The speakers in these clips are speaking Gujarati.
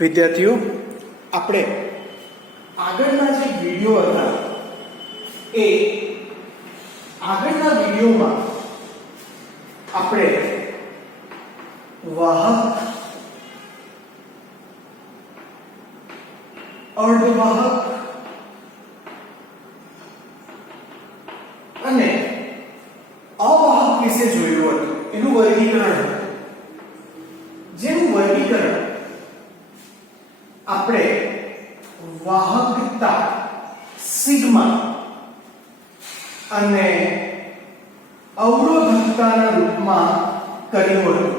વિદ્યાર્થીઓ, આપણે આગળના જે વિડિયો હતા એ આગળના વિડિયોમાં આપણે વાહક, અર્ધવાહક અને અવાહક વિશે જોયું હતું. એનું વર્ગીકરણ હતું. જેનું વર્ગીકરણ આપણે વાહકતા સિગ્મા અને અવરોધકતાના રૂપમાં કર્યું હતું.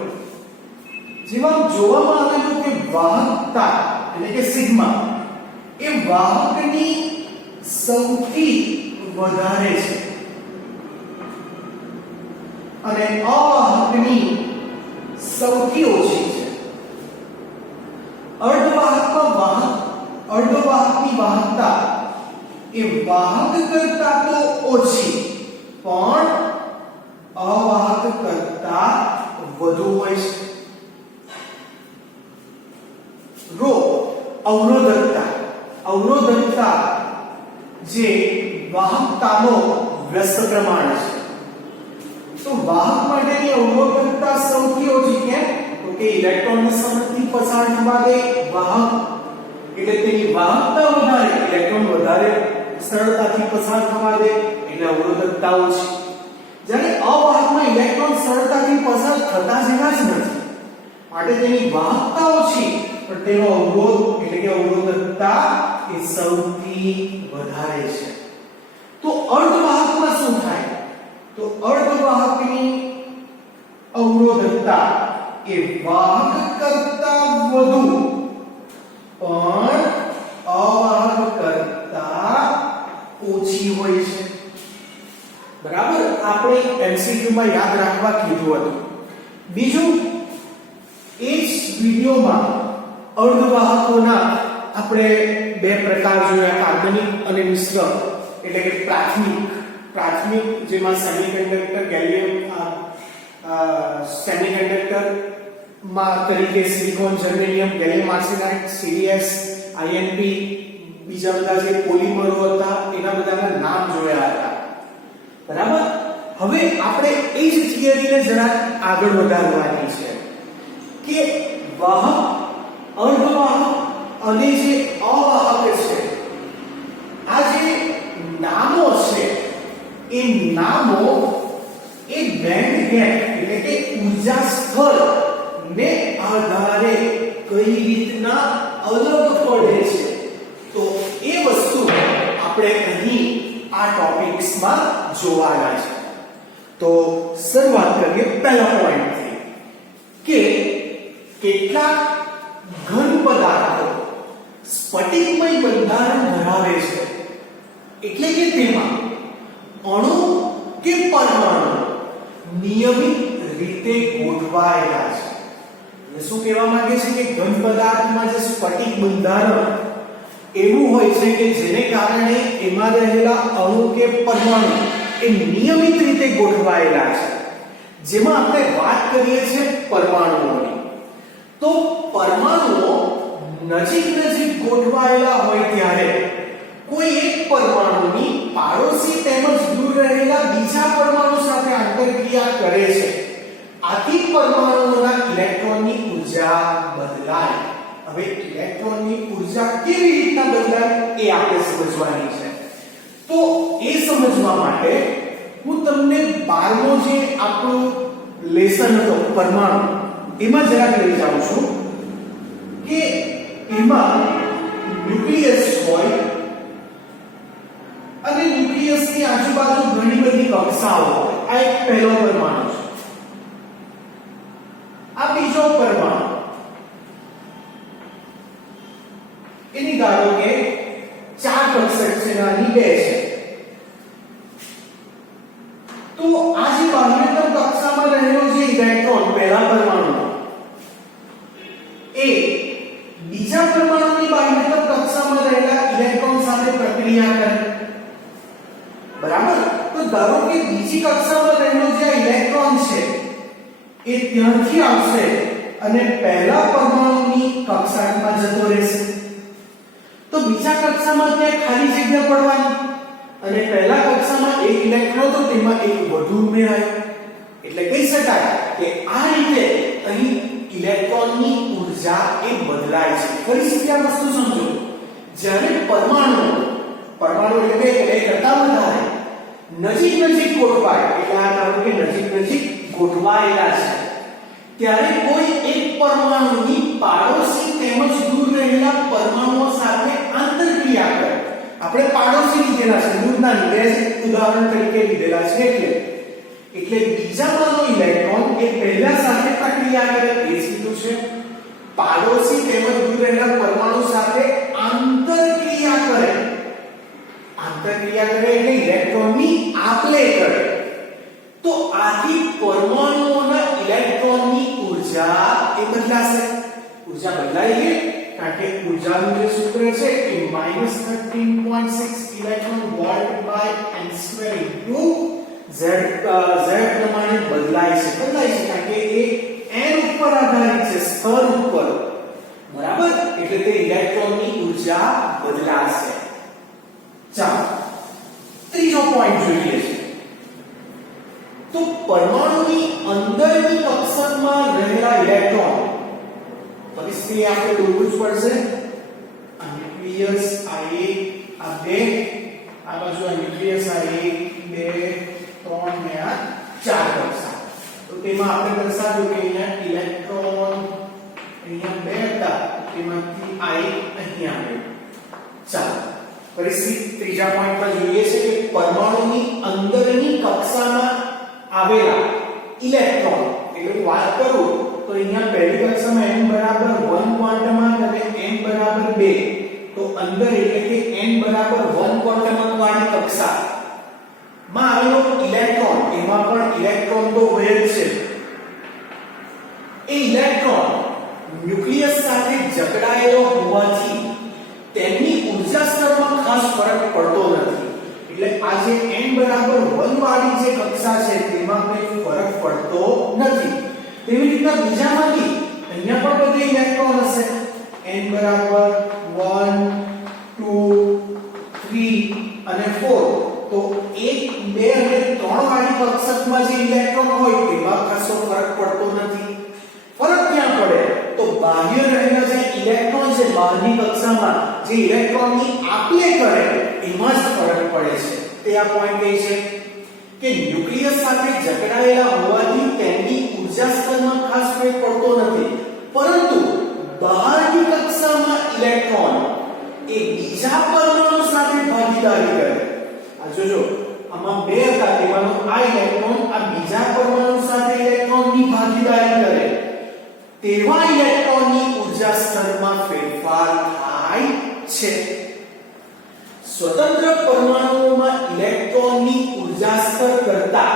જેમાં જોવામાં આવેલું કે વાહકતા એટલે કે સિગ્મા એ વાહકની સૌથી વધારે છે અને અવાહકની સૌથી ઓછી છે. અર્ધવાહકની વાહકતા એ વાહક કરતા તો ઓછી પણ અવાહક કરતા વધુ હોય છે. રો અવરોધકતા જે વાહકતાનો વ્યસ્ત પ્રમાણ છે. તો વાહક માટેની અવરોધકતા સૌથી ઓછી કેમ? તો કે ઇલેક્ટ્રોન સરળતાથી પસાર થવા દે વાહક એટલે તેની વાહકતા વધારે, ઇલેક્ટ્રોન વધારે સરળતાથી પસાર થવા દે એટલે અવરોધકતા ઓછી. જ્યારે અવાહકમાં ઇલેક્ટ્રોન સરળતાથી પસાર થતા જ નથી, માટે તેની વાહકતા ઓછી પણ તેનો અવરોધ એટલે કે અવરોધકતા એ સૌથી વધારે છે. તો અર્ધવાહકમાં શું થાય? તો અર્ધવાહકની અવરોધકતા એ વાહક કરતા વધુ પણ અવાહક કરતા ઓછી હોય છે. બરાબર, આપણે એમસીક્યુ માં યાદ રાખવા કીધું હતું. બીજું, એ જ વિડિયોમાં અર્ધવાહકોના આપણે બે પ્રકાર જોયા, કાર્બનિક અને મિશ્ર એટલે કે પ્રાથમિક જેમાં સેમિકન્ડક્ટર, ગેલિયમ સેમિકન્ડક્ટર માં તરીકે silicon, germanium, gallium arsenide, C D S, I N P, બીજા બધા જે પોલિમરો હતા એના બધાના નામ જોયા હતા. બરાબર, હવે આપણે એ જ થિયરીને જરા આગળ વધારવાની છે કે વાહક, અર્ધવાહક અને જે અવાહક છે, આ જે નામો છે એ નામો એ બેન્ડ ગેપ એટલે કે ઊર્જા સ્તર ને આધારે કઈ રીતના અલગ પડે છે. તો એ વસ્તુ આપણે અહીં આ ટોપિક્સમાં જોવાના છે. તો શરૂઆત કરીએ પહેલા પોઈન્ટથી કે કેટલાક ઘન પદાર્થો સ્ફટિકમય બંધારણ ધરાવે છે, એટલે કે તેમાં અણુ કે પરમાણુ નિયમિત રીતે ગોઠવાયેલા છે. એટલે શું કહેવા માંગે છે કે ઘન પદાર્થમાં જે સ્ફટિક બંધારણ એવું હોય છે કે જેને કારણે એમાં રહેલા અણુ કે પરમાણુ એ નિયમિત રીતે ગોઠવાયેલા છે. જેમાં આપણે વાત કરીએ છીએ પરમાણુઓની, તો પરમાણુઓ નજીક ગોઠવાયેલા હોય ત્યારે કોઈ એક પરમાણુની પાડોશી તેમજ દૂર રહેલા બીજા પરમાણુ સાથે આંતરક્રિયા કરે છે. આથી પરમાણુઓના ઇલેક્ટ્રોનની ઊર્જા બદલાય. હવે ઇલેક્ટ્રોનની ઊર્જા કેવી રીતના બદલાય એ આપણે સમજવાની છે. તો એ સમજવા માટે હું તમને 12મો જે આપણું લેસન હતો પરમાણુ એમાં જરાક લઈ જાઉં છું કે એમાં ન્યુક્લિયસ હોય અને ન્યુક્લિયસની આજુબાજુ ઘણી બધી કક્ષાઓ હોય. આ એક પહેલો પરમાણુ છે. આ બીજો પરમાણુ, એની ધારો કે 4 કક્ષક છે, નાની 2 છે. તો આ જે બાહ્યતમ કક્ષામાં રહેલો જે ઇલેક્ટ્રોન પહેલા પરમાણુ એ બીજા પરમાણુની બાહ્યતમ કક્ષામાં રહેલા ઇલેક્ટ્રોન સાથે પ્રક્રિયા કરે. બરાબર, તો ધારો કે બીજી કક્ષામાં રહેલો જે ઇલેક્ટ્રોન છે એ ત્યાંથી આવશે અને પહેલા પરમાણુની કક્ષામાં જતો બીજા કક્ષામાં ત્યાં ખાલી જગ્યા પડવાની અને પહેલા કક્ષામાં એક ઇલેક્ટ્રોન હતો તેમાં એક વધુ ઉમેરાયો એટલે કહી શકાય કે આ રીતે અહીં ઇલેક્ટ્રોનની ઊર્જા એ બદલાય છે. ફરીથી આ વસ્તુ સમજો. જ્યારે પરમાણુ એટલે કે એક કરતા વધારે નજીક ગોઠવાય એટલે આ ધારો કે નજીક ગોઠવાયેલા છે ત્યારે કોઈ એક પરમાણુની પાડોશી તેમજ દૂર રહેલા પરમાણુઓ સાથે આંતરક્રિયા કરે. આપણે પાડોશી લીધેલા છે, દૂરના લીધે ઉદાહરણ તરીકે લીધેલા છે એટલે બીજામાંનો ઇલેક્ટ્રોન એ પહેલા સાથે પ્રક્રિયા કરે. એ કીધું છે પાડોશી તેમજ દૂર રહેલા પરમાણુ સાથે આંતરક્રિયા કરે એટલે ઇલેક્ટ્રોનની આપ-લે કરે. તો આથી પરમાણુઓના ઇલેક્ટ્રોનની ઊર્જા એ બદલાશે. ઊર્જા બદલાઈ ગઈ કારણ કે ઊર્જાનું જે સૂત્ર છે એ -13.6 electron volt by n² into z પ્રમાણે બદલાય છે કારણ કે એ n ઉપર આધારિત છે, સ્તર ઉપર, બરાબર. એટલે તે ઇલેક્ટ્રોનની ઊર્જા બદલાશે. ચાલો ત્રીજો પોઈન્ટ જોઈએ છે. તો પરમાણુની અંદરની કક્ષકમાં રહેલા ઇલેક્ટ્રોન પરિસ્થિતિ આપણે દોરવું જ પડશે. આ ન્યુક્લિયસ આ એક આ બે, આ બાજુ આ ન્યુક્લિયસ આ એક બે ત્રણ ને આ ચાર કક્ષા. તો તેમાં આપણે દર્શાવ્યું કે અહીંયા ઇલેક્ટ્રોન અહીંયા બે હતા તેમાંથી આ એક અહીંયા આવ્યો. ચાલો પરિસ્થિતિ ત્રીજા પોઈન્ટ પર જોઈએ છે કે પરમાણુની અંદરની કક્ષામાં આવેલા ઇલેક્ટ્રોન એટલે હું વાત કરું તો અહીંયા પહેલી કક્ષામાં n બરાબર 1 ક્વોન્ટમ અને n બરાબર 2, તો અંદર એટલે કે n બરાબર 1 ક્વોન્ટમ વાળી કક્ષા માં આવેલો ઇલેક્ટ્રોન, એમાં પણ ઇલેક્ટ્રોન તો હોય જ છે. એ ઇલેક્ટ્રોન ન્યુક્લિયસ સાથે જકડાયેલો હોવાથી તેમની ઊર્જા સ્તરમાં ખાસ ફરક પડતો નથી. એટલે આ જે n બરાબર 1 વાળી જે કક્ષા છે તેમાં કોઈ ફરક પડતો નથી. તેવી રીતના બીજામાંથી અહીંયા પણ બધે ઇલેક્ટ્રોન હશે. n બરાબર 1 2 3 અને 4, તો 1 2 અને 3 વાળી કક્ષકમાં જે ઇલેક્ટ્રોન હોય તેમાં ખાસો ફરક પડતો નથી. ફરક ક્યાં પડે? તો બાહ્ય રહેલા જે ઇલેક્ટ્રોન છે બહારની કક્ષામાં જે ઇલેક્ટ્રોનની આપ-લે કરે એમાં જ ફરક પડે છે. તે આ પોઈન્ટ એ છે કે ન્યુક્લિયસ સાથે જકડાયેલા હોવાથી તેમની ઊર્જા સ્તરમાં ખાસ ફરક પડતો નથી, પરંતુ બહારની કક્ષામાં ઇલેક્ટ્રોન એ બીજા પરમાણુ સાથે ભાગીદારી કરે. આ જોજો આમાં બે હતા તેમાંનો આ ઇલેક્ટ્રોન આ બીજા પરમાણુ સાથે ઇલેક્ટ્રોનની ભાગીદારી કરે, તેવા ઇલેક્ટ્રોનની ઊર્જા સ્તરમાં ફેરફાર થાય છે. સ્વતંત્ર પરમાણુઓમાં ઇલેક્ટ્રોનની ઊર્જા સ્તર કરતા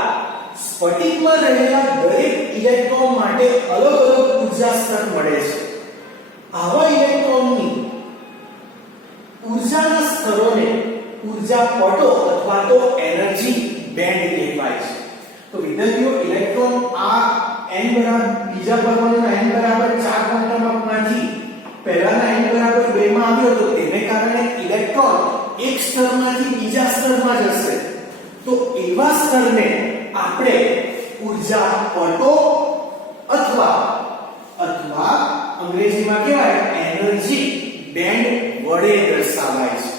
સ્ફટિકમાં રહેલા દરેક ઇલેક્ટ્રોન માટે અલગ અલગ ઊર્જા સ્તર મળે છે. આવા ઇલેક્ટ્રોનની ઊર્જાના સ્તરોને ઊર્જા પટો અથવા તો એનર્જી બેન્ડ કહેવાય છે. તો વિદ્યાર્થીઓ ઇલેક્ટ્રોન આ n બરાબર બીજા પરમાણુના n બરાબર 4 ક્વોન્ટમમાંથી પહેલાના n બરાબર 2 માં આવ્યો તો તેને કારણે ઇલેક્ટ્રોન એક સ્તરમાંથી બીજા સ્તરમાં જશે. તો એવા સ્તરને આપણે ઊર્જા પટો અથવા અંગ્રેજીમાં કહેવાય એનર્જી બેન્ડ વડે દર્શાવાય છે.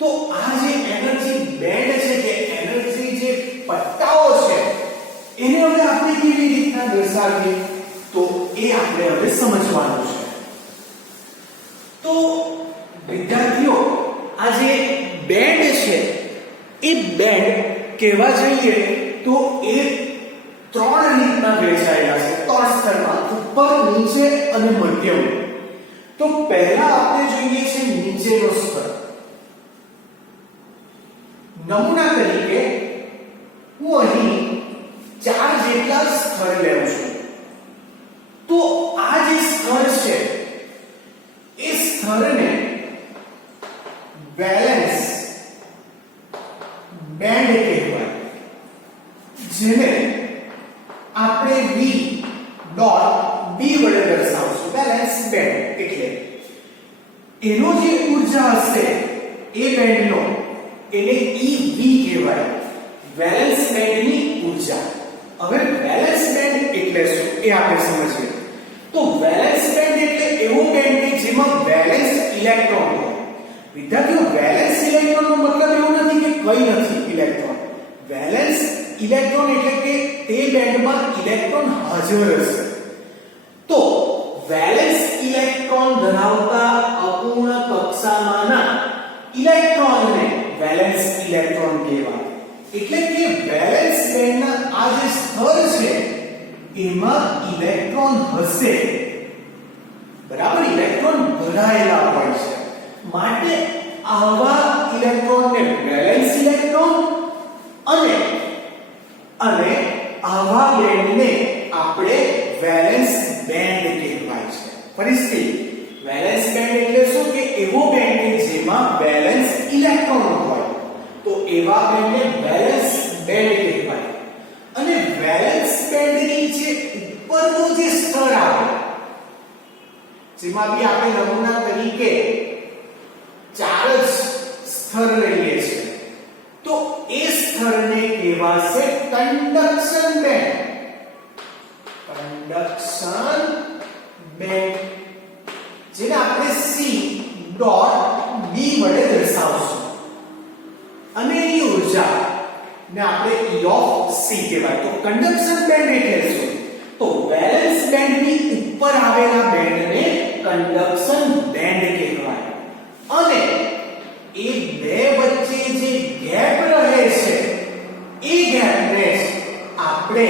તો આ જે એનર્જી બેન્ડ છે કે એનર્જી જે પટ્ટાઓ છે એને હવે આપણે કેવી રીતના દર્શાવીએ તો એ આપણે હવે સમજવાનું છે. તો વિદ્યાર્થીઓ આ જે બેન્ડ છે એ બેન્ડ કહેવા જઈએ તો એ ત્રણ રીતના વહેંચાયેલા છે, ત્રણ સ્તરમાં, ઉપર નીચે અને મધ્યમ. તો પહેલા આપણે જોઈએ છે નીચેનો સ્તર. નમૂના તરીકે હું અહીં 4 જેટલા સ્તર લેઉં છું. તો આ જે સ્તર છે એ સ્તરને વેલેન્સ બેન્ડ કહેવાય, જેને આપણે V ડોટ B વડે દર્શાવશું. વેલેન્સ બેન્ડ એટલે એનો જે ઊર્જા હશે એ બેન્ડનો એને EV કહેવાય, વેલેન્સ બેન્ડની ઊર્જા. હવે વેલેન્સ બેન્ડ એટલે શું એ આપણે સમજીએ. તો વેલેન્સ બેન્ડ એટલે એવો બેન્ડ કે જેમાં વેલેન્સ ઇલેક્ટ્રોન હોય. વિદ્યાર્થીઓ, વેલેન્સ ઇલેક્ટ્રોનનો મતલબ એવો નથી કે કઈ નથી ઇલેક્ટ્રોન. વેલેન્સ ઇલેક્ટ્રોન એટલે કે તે બેન્ડમાં ઇલેક્ટ્રોન હાજર હશે. તો વેલેન્સ ઇલેક્ટ્રોન ધરાવતા અપૂર્ણ કક્ષામાંના ઇલેક્ટ્રોનને વેલેન્સ ઇલેક્ટ્રોન કહેવાય. એટલે કે વેલેન્સ બેન્ડના આ જે સ્તર છે એમાં ઇલેક્ટ્રોન હશે, બરાબર, ઇલેક્ટ્રોન ભરાયેલા હોય છે. માટે આવા ઇલેક્ટ્રોનને વેલેન્સ ઇલેક્ટ્રોન અને આવા બેન્ડને આપણે વેલેન્સ બેન્ડ કહેવાય છે. ફરીથી, વેલેન્સ બેન્ડ એટલે શું કે એવો બેન્ડ કે જેમાં વેલેન્સ ઇલેક્ટ્રોન હોય, તો એવા બેન્ડને વેલેન્સ બેન્ડ કહેવાય. અને વેલેન્સ બેન્ડની જે ઉપરનો જે સ્તર આવે, જેમાં બી આપણે નમૂના તરીકે 4 જ સ્તર લઈએ છીએ, તો એ સ્તરને કહેવાશે કંડક્શન બેન્ડ. કંડક્શન બેન્ડ જેને આપણે C.B વડે દર્શાવશું અને એની ઊર્જા ને આપણે E(C) કહેવાય. તો કંડક્શન બેન્ડ એટલે શું? તો વેલેન્સ બેન્ડની ઉપર આવેલા બેન્ડને કંડક્શન બેન્ડ કહેવાય. અને એ બે વચ્ચે જે ગેપ રહે છે એ ગેપને આપણે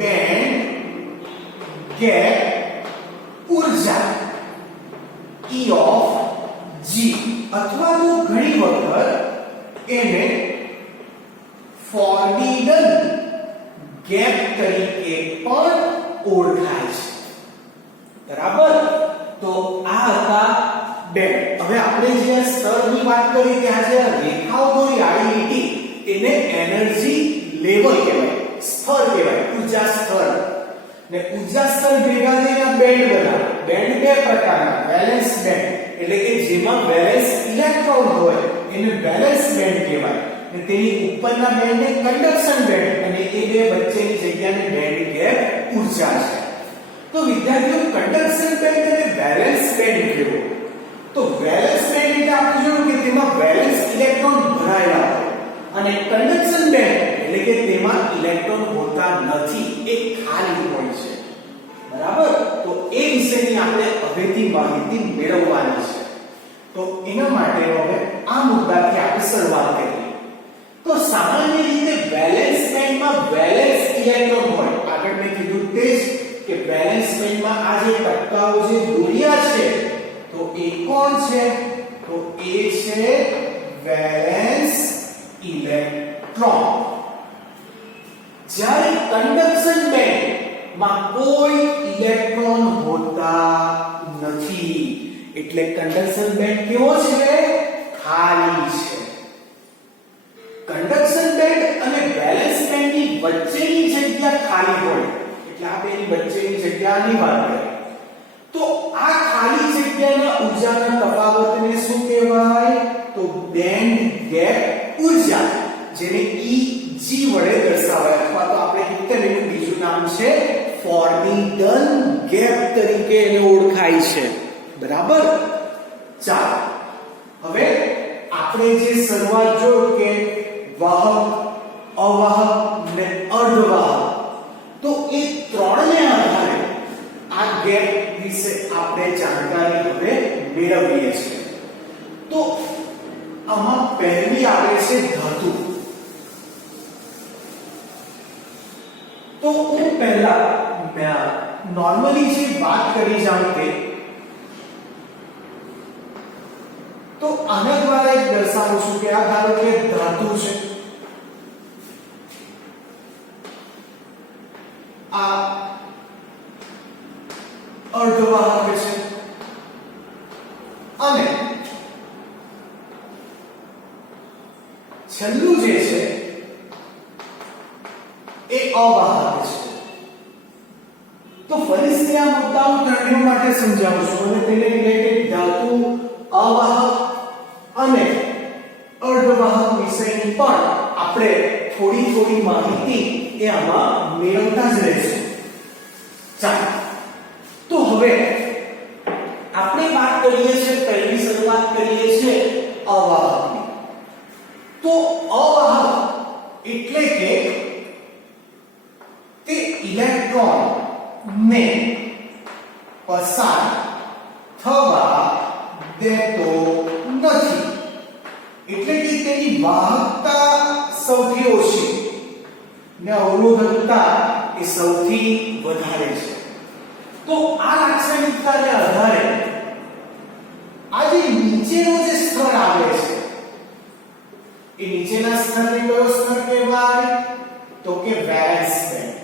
બેન્ડ ગેપ ઊર્જા E(G) અથવા તો ઘણી વખત એને ફોર્બિડન ગેપ તરીકે પણ ઓળખાય છે. બરાબર. તો આ હતા બેન્ડ. હવે આપણે જે સ્તરની વાત કરી ત્યાં જે રેખાઓ દોરી આડી લીટી એને એનર્જી લેવલ કહેવાય, સ્તર કહેવાય, ઊર્જા સ્તર. ને ઊર્જા સ્તર ભેગા થઈને બેન્ડ બનાવે. બેન્ડ બે પ્રકારના, વેલેન્સ બેન્ડ એટલે કે જેમાં વેલેન્સ ઇલેક્ટ્રોન હોય એને વેલેન્સ બેન્ડ કહેવાય. અને તેની ઉપરના બેન્ડને કંડક્શન બેન્ડ, અને એ બે વચ્ચેની જગ્યાને બેન્ડ ગેપ ઊર્જા છે. તો વિદ્યાર્થીઓ, કંડક્શન બેન્ડ અને વેલેન્સ બેન્ડ કેવો? તો વેલેન્સ બેન્ડ એટલે આપણે જોયું કે તેમાં વેલેન્સ ઇલેક્ટ્રોન ભરાયેલા હોય, અને કંડક્શન બેન્ડ એટલે કે તેમાં ઇલેક્ટ્રોન હોતા નથી, એ ખાલી હોય છે. બરાબર. તો એ વિશેની આપણે હવેથી માહિતી મેળવવાની છે. તો એના માટે હવે આ મુદ્દાથી આપણે શરૂઆત કરીએ. તો સામાન્ય રીતે વેલેન્સ બેન્ડમાં વેલેન્સ ઇલેક્ટ્રોન હોય. આગળ મેં કીધું તે જ કે વેલેન્સ બેન્ડમાં આ જે ટપકાઓ જે દોર્યા છે તો એ કોણ છે? તો એ છે વેલેન્સ ઇલેક્ટ્રોન. જ્યારે કંડક્શન બેન્ડ માં કોઈ ઇલેક્ટ્રોન હોતા નથી. એટલે કંડક્શન બેન્ડ કેવો છે? ખાલી છે. કંડક્શન બેન્ડ અને વેલેન્સ બેન્ડની વચ્ચેની જગ્યા ખાલી હોય, એટલે આ બેની વચ્ચેની જગ્યાની વાત કરીએ તો આ ખાલી જગ્યાના ઊર્જાના તફાવતને શું કહેવાય? તો બેન્ડ ગેપ ઊર્જા, જેને EG વડે દર્શાવાય, અથવા તો આપણે એનું બીજું નામ છે ફોર્બિડન ગેપ તરીકે એને ઓળખાય છે. બરાબર. ચાલો હવે આપણે જે શરૂઆત જોયું કે વાહક, અવાહક ને અર્ધવાહક, તો એ ત્રણને આધારે આ ગેપ વિશે આપણે જાણકારી હવે મેળવીએ છીએ. તો આમાં પહેલી આવે છે ધાતુ. તો હું પહેલા નોર્મલી જે વાત કરી જાઉં કે તો આના દ્વારા એક દર્શાવું છું કે આ ધારો કે ધાતુ છે, આ અર્ધવાહક છે, અને છેલ્લું જે છે એ અવાહક છે. તો ફરીથી આ મુદ્દા હું ત્રણેય માટે સમજાવું છું અને તેને રિલેટેડ ધાતુ પણ આપણે થોડી માહિતી એ આમાં મેળવતા જ રહીશું. ચાલો તો હવે આપણે વાત કરીએ છીએ, પહેલી શરૂઆત કરીએ છીએ અવાહકની. તો અવાહક એટલે કે તે ઇલેક્ટ્રોન ને પસાર થવા દેતો નથી, એટલે કે તેની વાહકતા સૌથી ઓછી ને અવરોધકતા એ સૌથી વધારે છે. તો આ લાક્ષણિકતાને આધારે આ જે નીચેનો જે સ્તર આવે છે એ નીચેના સ્તરને કયો સ્તર કહેવાય? તો કે વેલેન્સ બેન્ડ.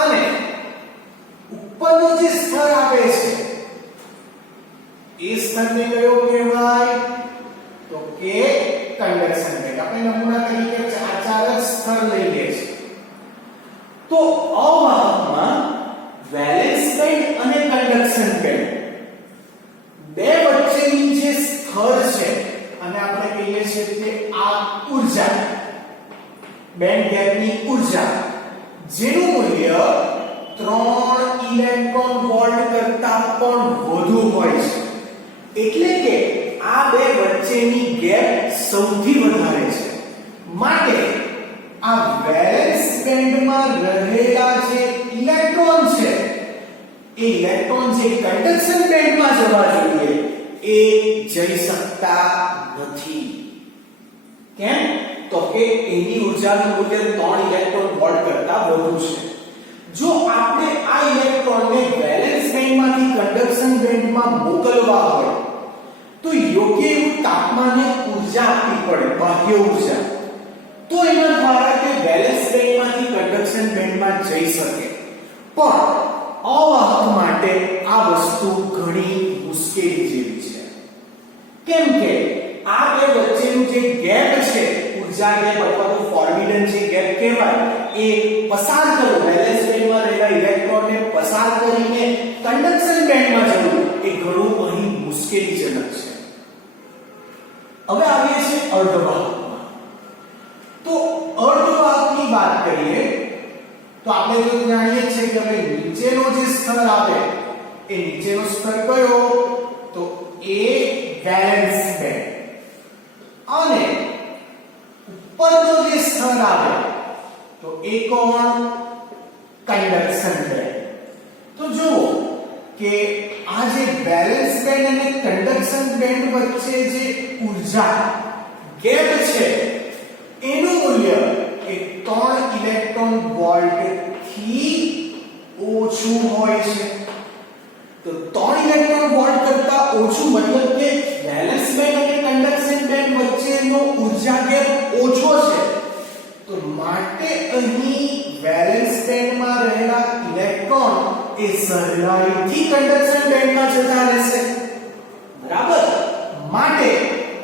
અને ઉપરનો જે સ્તર આવે છે એ સ્તરને કયો કહેવાય? તો કે કન્ડક્શન બેન્ડ. આપણે નમૂના તરીકે ચાર જ સ્તર લઈએ છીએ. તો અવાહકમાં વેલેન્સ બેન્ડ અને કન્ડક્શન બેન્ડ બે વચ્ચેની જે સ્તર છે અને આપણે કહીએ છીએ કે આ ઊર્જા, બેન્ડ ગેપની ઊર્જા, જેનું મૂલ્ય 3 ઇલેક્ટ્રોન વોલ્ટ કરતા પણ વધુ હોય છે. એટલે કે આ બે વચ્ચેની ગેપ સૌથી વધારે છે. માટે આ વેલેન્સ બેન્ડમાં રહેલા જે ઇલેક્ટ્રોન છે એ ઇલેક્ટ્રોન જે કન્ડક્શન બેન્ડમાં જવા જોઈએ એ જઈ શકતા નથી. કેમ? તો કે એની ઊર્જાનું મૂલ્ય 3 ઇલેક્ટ્રોન વોલ્ટ કરતા વધુ છે. જો આપણે આ ઇલેક્ટ્રોનને વેલેન્સ બેન્ડમાંથી કન્ડક્શન બેન્ડમાં મોકલવા હોય તો યોગ્ય એવું તાપમાને ઊર્જા આપવી પડે, બાહ્ય ઊર્જા. તો એના દ્વારા તે વેલેન્સ બેન્ડમાંથી કન્ડક્શન બેન્ડમાં જઈ શકે. પણ અવાહક માટે આ વસ્તુ ઘણી મુશ્કેલી જેવી છે. કેમ કે આ બે વચ્ચેનું જે ગેપ છે, ઊર્જા ગેપ અથવા તો ફોર્બિડન જે ગેપ કહેવાય, એ પસાર કરવો, વેલેન્સ બેન્ડમાં રહેલા ઇલેક્ટ્રોનને પસાર કરીને કન્ડક્શન બેન્ડમાં જવું એ ઘણું અહીં મુશ્કેલીજનક છે. હવે આવીએ છીએ અર્ધવાહકમાં. તો અર્ધવાહકની વાત કરીએ તો આપણે તો જાણીએ છીએ કે હવે નીચેનો જે સ્તર આવે એ નીચેનો સ્તર કયો? તો એ વેલેન્સ બેન્ડ. અને ઉપરનો જે સ્તર આવે તો એ કોણ? Conduction band. તો જુઓ કે આ જે વેલેન્સ બેન્ડ અને કન્ડક્શન બેન્ડ વચ્ચે જે ઊર્જા ગેપ છે એનું મૂલ્ય એ 3 ઇલેક્ટ્રોન વોલ્ટ થી ઓછું હોય છે. તો 3 ઇલેક્ટ્રોન વોલ્ટ કરતા ઓછું મતલબ કે વેલેન્સ બેન્ડ અને કન્ડક્શન બેન્ડ વચ્ચેનો ઊર્જા ગેપ ઓછો છે. તો માટે અહીં વેલેન્સ બેન્ડમાં રહેલા ઇલેક્ટ્રોન એ સહેલાઈથી કન્ડક્શન બેન્ડમાં જતા રહેશે. બરાબર? માટે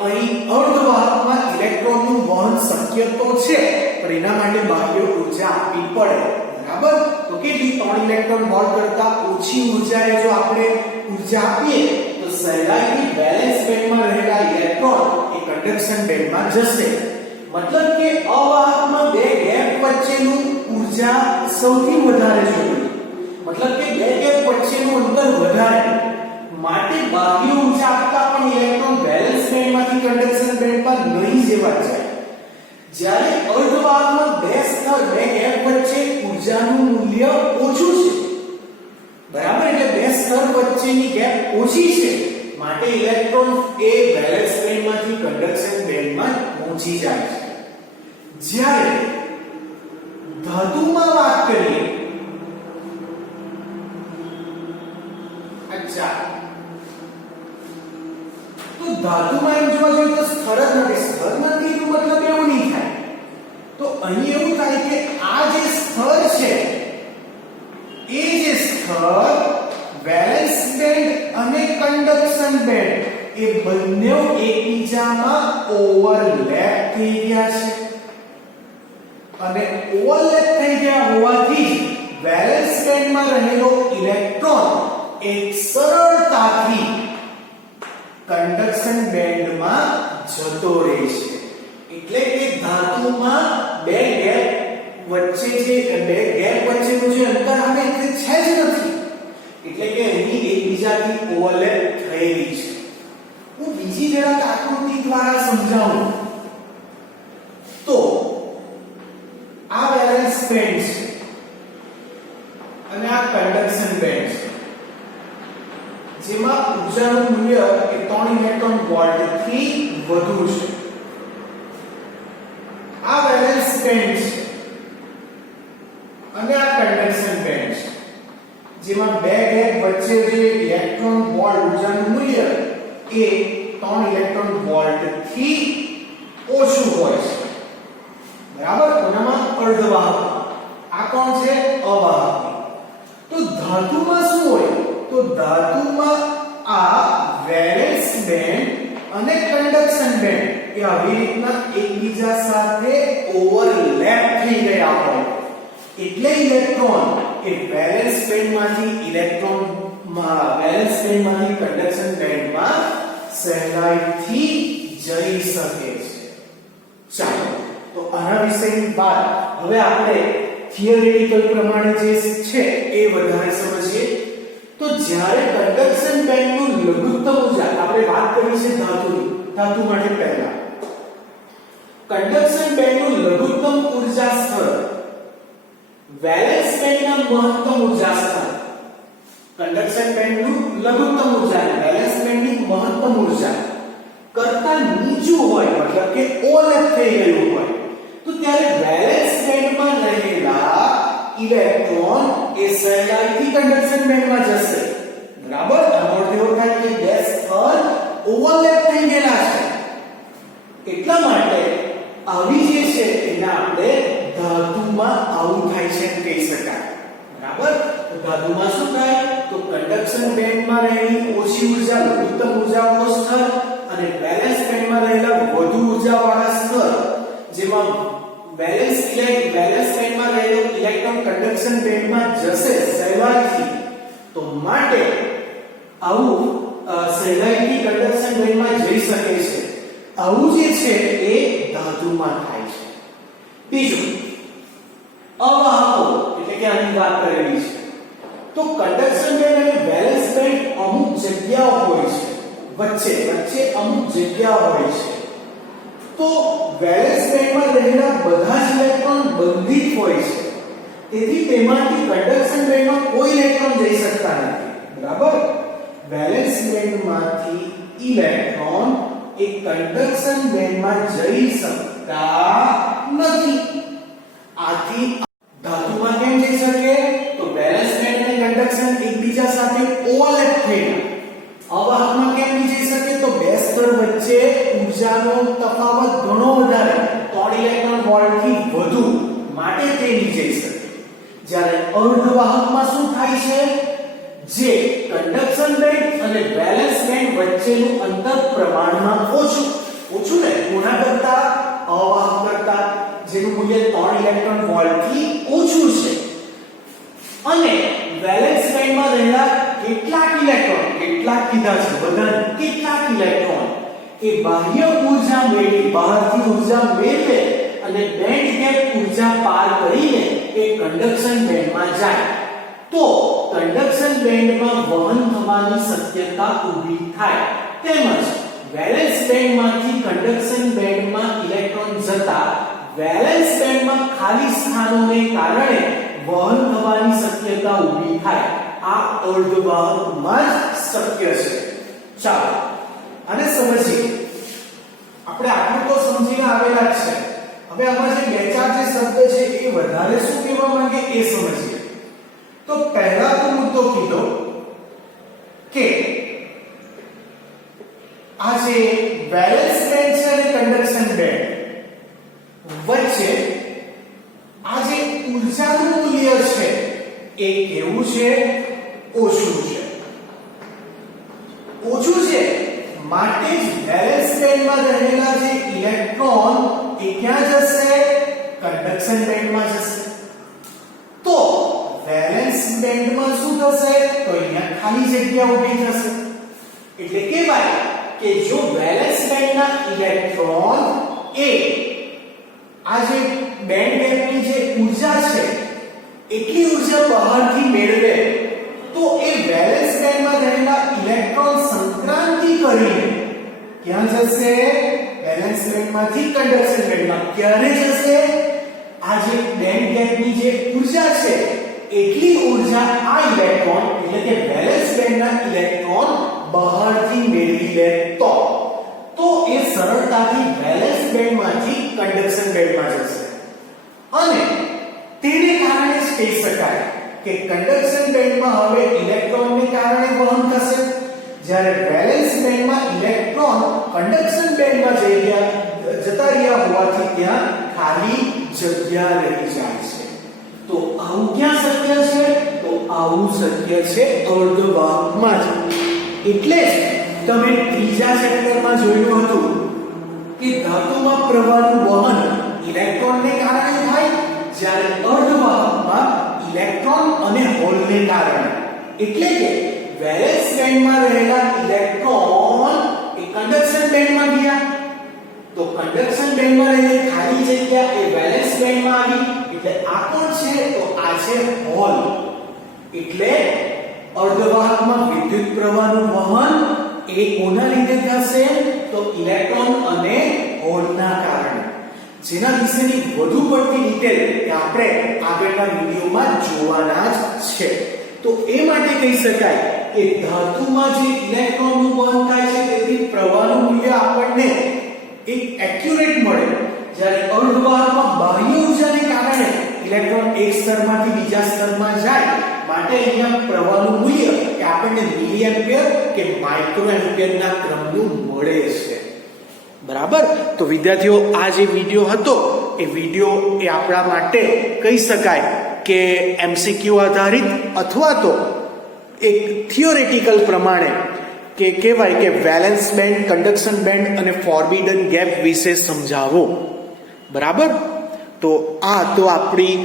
અહીં અર્ધવાહકમાં ઇલેક્ટ્રોનનું વહન શક્ય તો છે, પણ એના માટે બાહ્ય ઊર્જા આપવી પડે. બરાબર? તો કેટલી? 3 ઇલેક્ટ્રોન વોલ્ટ કરતા ઓછી ઊર્જાએ જો આપણે ઊર્જા આપીએ તો સહેલાઈથી વેલેન્સ બેન્ડમાં રહેલા ઇલેક્ટ્રોન એ કન્ડક્શન બેન્ડમાં જશે. મતલબ કે અવાહકમાં બે ગેપ વચ્ચેનું ઊર્જા સૌથી વધારે જોઈએ. મતલબ કે બે ગેપ વચ્ચેનું અંતર વધારે, માટે બાહ્ય ઊર્જા આપતા પણ ઇલેક્ટ્રોન વેલેન્સ બેન્ડમાંથી કન્ડક્શન બેન્ડમાં નહીં જવા જાય. જ્યારે અર્ધવાહકમાં બે સ્તર, બે ગેપ વચ્ચે ઊર્જાનું મૂલ્ય ઓછું છે. બરાબર? એટલે બે સ્તર વચ્ચેની ગેપ ઓછી છે, માટે ઇલેક્ટ્રોન એ વેલેન્સ બેન્ડમાંથી કન્ડક્શન બેન્ડમાં પહોંચી જાય છે. જ્યારે ધાતુમાં વાત કરીએ, અચ્છા, તો ધાતુમાં એમ જોવા જોઈએ તો સ્તર જ નથી. સ્તર નથી એનો મતલબ એવું નહીં થાય. તો અહીં એવું થાય કે આ જે સ્તર છે એ જે સ્તર વેલેન્સ બેન્ડ અને કન્ડક્શન બેન્ડ એ બંને એકબીજામાં ઓવરલેપ થઈ ગયા છે. અને ઓવરલેપ થઈ ગયા હોવાથી વેલેન્સ બેન્ડમાં રહેલો ઇલેક્ટ્રોન એક સરળતાથી કન્ડક્શન બેન્ડમાં જતો રહે છે. એટલે ધાતુમાં બે ગેપ વચ્ચેનું જે અંતર આવે તે છે જ નથી, એટલે કે અહીં એકબીજાથી ઓવરલેપ થયેલી છે. હું બીજી જરાક આકૃતિ દ્વારા સમજાવું તો આ વેલેન્સ બેન્ડ છે અને આ કન્ડક્શન બેન્ડ છે, જેમાં ઊર્જાનું મૂલ્ય એ 3 ઇલેક્ટ્રોન વોલ્ટ થી વધુ છે. આ વેલેન્સ બેન્ડ છે અને આ કન્ડક્શન બેન્ડ છે, જેમાં બે ગેપ વચ્ચે જે ઇલેક્ટ્રોન વોલ્ટ ઊર્જાનું મૂલ્ય એ 3 ઇલેક્ટ્રોન વોલ્ટ થી ઓછું હોય છે. બરાબર. કોનામાં? અર્ધવાહક. આ કોણ છે? અવાહક. તો ધાતુમાં શું હોય? તો ધાતુમાં આ વેલેન્સ બેન્ડ અને કન્ડક્શન બેન્ડ એ આવી રીતના એકબીજા સાથે ઓવરલેપ થઈ ગયા હોય, એટલે ઇલેક્ટ્રોન એ વેલેન્સ બેન્ડમાંથી કન્ડક્શન બેન્ડમાં સહેલાઈથી જઈ શકે છે. ચાલો, તો આના વિશેની વાત હવે આપણે થિયરેટિકલ પ્રમાણે જે છે એ વધારે સમજીએ. તો જ્યારે કન્ડક્શન બેન્ડનું લઘુત્તમ ઊર્જા, આપણે વાત કરી છે ધાતુ માટે પહેલા, કન્ડક્શન બેન્ડનું લઘુત્તમ ઊર્જા સ્તર વેલેન્સ બેન્ડના મહત્તમ ઊર્જા સ્તર, કન્ડક્શન બેન્ડનું લઘુત્તમ ઊર્જા અને વેલેન્સ બેન્ડની મહત્તમ ઊર્જા કરતા નીચું હોય, મતલબ કે ઓવરલેપ થઈ ગયું હોય, તો ત્યારે વેલેન્સ બેન્ડમાં રહેલા ઇલેક્ટ્રોન એ સહેલાઈથી કન્ડક્શન બેન્ડમાં જશે. બરાબર. આનો અર્થ એવો થાય કે બે સ્તર ઓવરલેપ થઈ ગયેલા છે. એટલા માટે આવી જે છે એને આપણે ધાતુમાં આવું થાય છે એમ કહી શકાય. બરાબર. તો ધાતુમાં શું થાય? તો કન્ડક્શન બેન્ડમાં રહેલી ઓછી ઊર્જા લઘુત્તમ ઊર્જાનો સ્તર અને વેલેન્સ બેન્ડમાં રહેલા વધુ ઊર્જાવાળા સ્તર, જેમાં વેલેન્સ બેન્ડમાં રહેલો ઇલેક્ટ્રોન કન્ડક્શન બેન્ડમાં જશે સહેલાઈથી, તો માટે આવું સહેલાઈથી કન્ડક્શન બેન્ડમાં જઈ શકે છે. આવું જે છે એ ધાતુમાં થાય છે. બીજું, અવાહકો, એટલે કે આની વાત કરેલી છે. તો કન્ડક્શન બેન્ડ અને વેલેન્સ બેન્ડ અમુક જગ્યાઓ હોય છે, વચ્ચે અમુક જગ્યા હોય છે. તો વેલેન્સ બેન્ડમાં રહેલા બધા જ ઇલેક્ટ્રોન બંધિત હોય છે, તેથી તેમાંથી કન્ડક્શન બેન્ડમાં કોઈ ઇલેક્ટ્રોન જઈ શકતા નથી. બરાબર. વેલેન્સ બેન્ડમાંથી ઇલેક્ટ્રોન એ કન્ડક્શન બેન્ડમાં જઈ શકતા નથી. આથી ધાતુમાં કેમ જઈ શકે? તો વેલેન્સ બેન્ડ અને કન્ડક્શન એકબીજા સાથે ઓવરલેપ થયેલા. અવાહકમાં કેમ નહીં જઈ શકે? તો બે સ્તર વચ્ચે ઊર્જાનો તફાવત ઘણો વધારે, 3 ઇલેક્ટ્રોન વોલ્ટ થી વધુ, માટે તે નહીં જઈ શકે. જ્યારે અર્ધવાહકમાં શું થાય છે? જે કન્ડક્શન બેન્ડ અને વેલેન્સ બેન્ડ વચ્ચેનું અંતર પ્રમાણમાં ઓછું ને કોના કરતા? અવાહક કરતા, જેનું મૂલ્ય 3 ઇલેક્ટ્રોન વોલ્ટ થી ઓછું છે. અને વેલેન્સ બેન્ડમાં રહેલા કેટલાક ઇલેક્ટ્રોન એ બાહ્ય ઊર્જા બહારથી ઊર્જા મેળવે અને બેન્ડ ગેપ ઊર્જા પાર કરીને એ કન્ડક્શન બેન્ડમાં જાય, તો કન્ડક્શન બેન્ડમાં વહન થવાની શક્યતા ઊભી થાય. તેમજ વેલેન્સ બેન્ડમાંથી કન્ડક્શન બેન્ડમાં ઇલેક્ટ્રોન જતા વેલેન્સ બેન્ડમાં ખાલી સ્થાનોને કારણે વહન થવાની શક્યતા ઊભી થાય. આ અર્ધવાહકમાં જ શક્ય છે. ચાલો આને સમજીએ. આપણે આટલું તો સમજીને આવેલા જ છે. હવે આમાં જે બે ચાર જે શબ્દ છે એ વધારે શું કહેવા માંગે એ સમજીએ. તો પહેલા તો મુદ્દો કીધો કે આ જે વેલેન્સ બેન્ડ છે અને કન્ડક્શન બેન્ડ વચ્ચે આ જે ઊર્જાનું મૂલ્ય છે એ કેવું છે? ઓછું છે. માટે જ વેલેન્સ બેન્ડમાં રહેલા જે ઇલેક્ટ્રોન એ ક્યાં જશે? કન્ડક્શન બેન્ડમાં જશે. તો વેલેન્સ બેન્ડમાં શું થશે? તો અહીંયા ખાલી જગ્યા ઊભી થશે. એટલે કહેવાય કે જો વેલેન્સ બેન્ડના ઇલેક્ટ્રોન એ આ જે બેન્ડ ગેપની જે ઊર્જા છે એટલી ઊર્જા બહારથી મેળવે તો એ વેલેન્સ બેન્ડમાં રહેલા ઇલેક્ટ્રોન સંક્રાંતિ કરીને ક્યાં જશે? વેલેન્સ બેન્ડમાંથી કંડક્શન બેન્ડમાં. ક્યારે જશે? આ જે બેન્ડ ગેપની જે ઊર્જા છે એટલી ઊર્જા આ ઇલેક્ટ્રોન એટલે કે વેલેન્સ બેન્ડના ઇલેક્ટ્રોન બહારથી મેળવી લે તો એ સરળતાથી વેલેન્સ બેન્ડમાંથી કંડક્શન બેન્ડમાં જશે અને તેને કારણે જ કહી શકાય કે કંડક્શન બેન્ડમાં હવે ઇલેક્ટ્રોનને કારણે વહન થશે, જ્યારે વેલેન્સ બેન્ડમાં ઇલેક્ટ્રોન કંડક્શન બેન્ડમાં જતા રહ્યા હોવાથી ત્યાં ખાલી જગ્યા રહી જાય છે. તો આવું ક્યાં શક્ય છે? તો આવું શક્ય છે અર્ધવાહકમાં જ. એટલે જ તમે ત્રીજા ચેપ્ટરમાં જોયું હતું કે ધાતુમાં પ્રવાહનું વહન ઇલેક્ટ્રોનને કારણે થાય, જ્યારે અર્ધવાહકમાં ઇલેક્ટ્રોન અને હોલને કારણે. એટલે કે વેલેન્સ બેન્ડમાં રહેલા ઇલેક્ટ્રોન એ કંડક્શન બેન્ડમાં ગયા તો કંડક્શન બેન્ડમાં રહેલી ખાલી જગ્યા એ વેલેન્સ બેન્ડમાં આવી. એટલે આ કોણ છે? તો આ છે હોલ. એટલે અર્ધવાહકમાં વિદ્યુત પ્રવાહનું વહન એ કોના લીધે થશે? તો ઇલેક્ટ્રોન અને હોલના કારણે. જેના વિશેની વધુ પડતી ડિટેલ આપણે આગળના વિડિયોમાં જોવાના જ છે. તો એ માટે કહી શકાય કે ધાતુમાં જે ઇલેક્ટ્રોનનું વહન થાય છે તેથી પ્રવાહનું મૂલ્ય આપણને એક એક્યુરેટ મળે, જ્યારે અર્ધવાહકમાં બાહ્ય ઊર્જાને કારણે ઇલેક્ટ્રોન એક સ્તરમાંથી બીજા સ્તરમાં જાય માટે અહીંયા પ્રવાહનું મૂલ્ય કે આપણને મિલી એમ્પિયર કે માઇક્રો એમ્પિયરના ક્રમનું મળે છે. બરાબર. તો વિદ્યાર્થીઓ, આ જે વિડિયો હતો એ વિડિયો એ આપણા માટે કહી શકાય કે એમસીક્યુ આધારિત અથવા તો એક થિયોરેટિકલ પ્રમાણે કે કહેવાય કે વેલેન્સ બેન્ડ, કંડક્શન બેન્ડ અને ફોરબિડન ગેપ વિશે સમજાવો. બરાબર. તો આ તો આપણી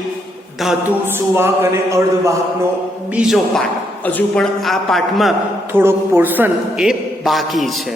ધાતુ, સુવાહક અને અર્ધવાહકનો બીજો પાઠ. હજુ પણ આ પાઠમાં થોડોક પોર્શન એ બાકી છે.